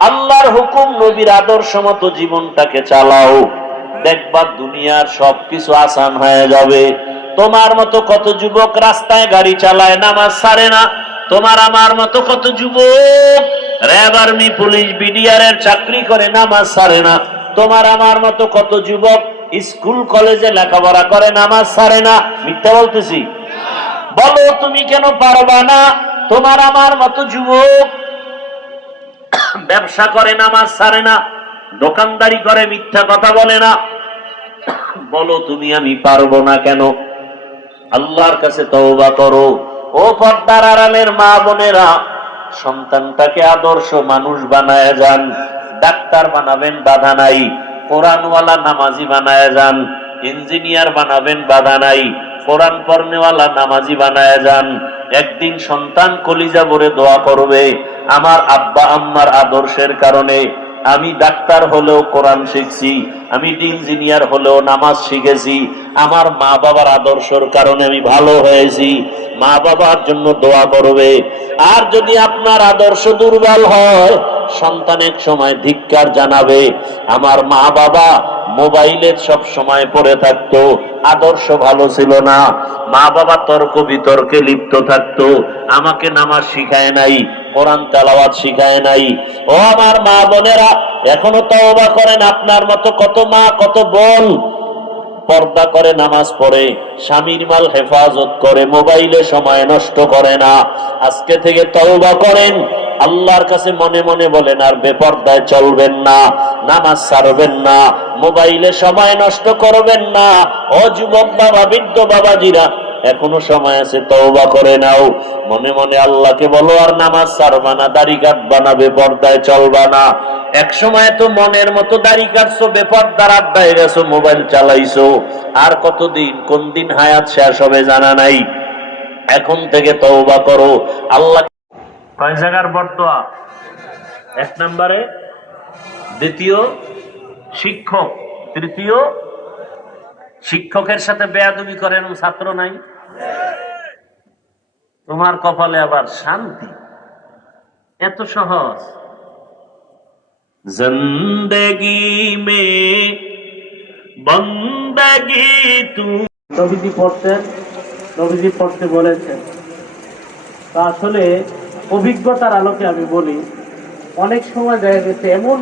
আল্লাহর হুকুম নবীর আদর্শ মতো জীবনটাকে চালাও, দেখবা দুনিয়ার সবকিছু আসান হয়ে যাবে। তোমার মতো কত যুবক রাস্তায় গাড়ি চালায়, নামাজ ছাড়ে না। তোমার আমার মতো কত যুবক র্যাব, আর্মি, পুলিশ, বিডিআর এর চাকরি করে, নামাজ ছাড়ে না। তোমার আমার মতো কত যুবক স্কুল কলেজে লেখাপড়া করে, নামাজ ছাড়ে না। মিথ্যা বলতেছি? বলো তুমি কেন পারবা না? তোমার আমার মতো যুবক ব্যবসা করে, নামাজ ছাড়ে না, দোকানদারি করে, মিথ্যা কথা বলে না। বলো তুমি আমি পারবো না কেন? আল্লাহর কাছে তওবা করো। ও পর্দার আড়ালের মা বোনেরা, সন্তানটাকে আদর্শ মানুষ বানায় যান। ডাক্তার বানাবেন, বাধা নাই। কোরআনওয়ালা নামাজি বানায় যান। ইঞ্জিনিয়ার বানাবেন, বাধা নাই। কোরআন পড়নেওয়ালা নামাজি বানায় যান। একদিন সন্তান কলিজা ভরে দোয়া করবে, আমার আব্বা আম্মার আদর্শের কারণে আমি ডাক্তার হলেও কোরআন শিখছি, আমি ইঞ্জিনিয়ার হলেও নামাজ শিখেছি, আমার মা বাবার আদর্শের কারণে আমি ভালো হয়েছি। মা বাবার জন্য দোয়া করবে। আর যদি আপনার আদর্শ দুর্বল হয়, সন্তান এক সময় ধিক্কার জানাবে, আমার মা বাবা মোবাইলের সব সময় পড়ে থাকতো, আদর্শ ভালো ছিল না। মা বাবা তর্ক বিতর্কে লিপ্ত থাকতো, আমাকে নামাজ শিখায় নাই, কোরআন তেলাওয়াত শিখায় নাই। ও আমার মা বোনেরা, এখনো তওবা করেন। আপনার মতো কত মা কত বোন পর্দা করে, নামাজ পড়ে, স্বামীর মাল হেফাজত করে, মোবাইলে সময় নষ্ট করে না। আজকে থেকে তওবা করেন, আল্লাহর কাছে মনে মনে বলেন আর বেপর্দায় চলবেন না, নামাজ ছাড়বেন না, মোবাইলে সময় নষ্ট করবেন না। ও যুবক বাবা, বৃদ্ধ বাবাজিরা, এখনো সময় আছে, তওবা করে নাও। মনে মনে আল্লাহকে বলো আর নামাজ ছাড়বা না, দাড়ি কাটবা না, বেপর্দায় চলবা না। এক সময় তো মনের মতো দাড়ি কাটছো, বেপর্দার আড্ডায় গেছো, মোবাইল চালাইছো। আর কতদিন, কোন দিন হায়াত শেষ হবে জানা নাই। এখন থেকে তওবা করো। আল্লাহ কয় জায়গার বর্তোয়া? এক নম্বরে, দ্বিতীয় শিক্ষক, তৃতীয় শিক্ষকের সাথে বেয়াদবি করেন, ছাত্র নাই। তোমার কপালে আবার শান্তি, এত সহজ। জিন্দেগি মে বন্দগি তু। নবীজি পড়তেন, নবীজি পড়তে বলেছেন। তা আসলে অভিজ্ঞতার আলোকে আমি বলি, অনেক সময় দেখা গেছে এমন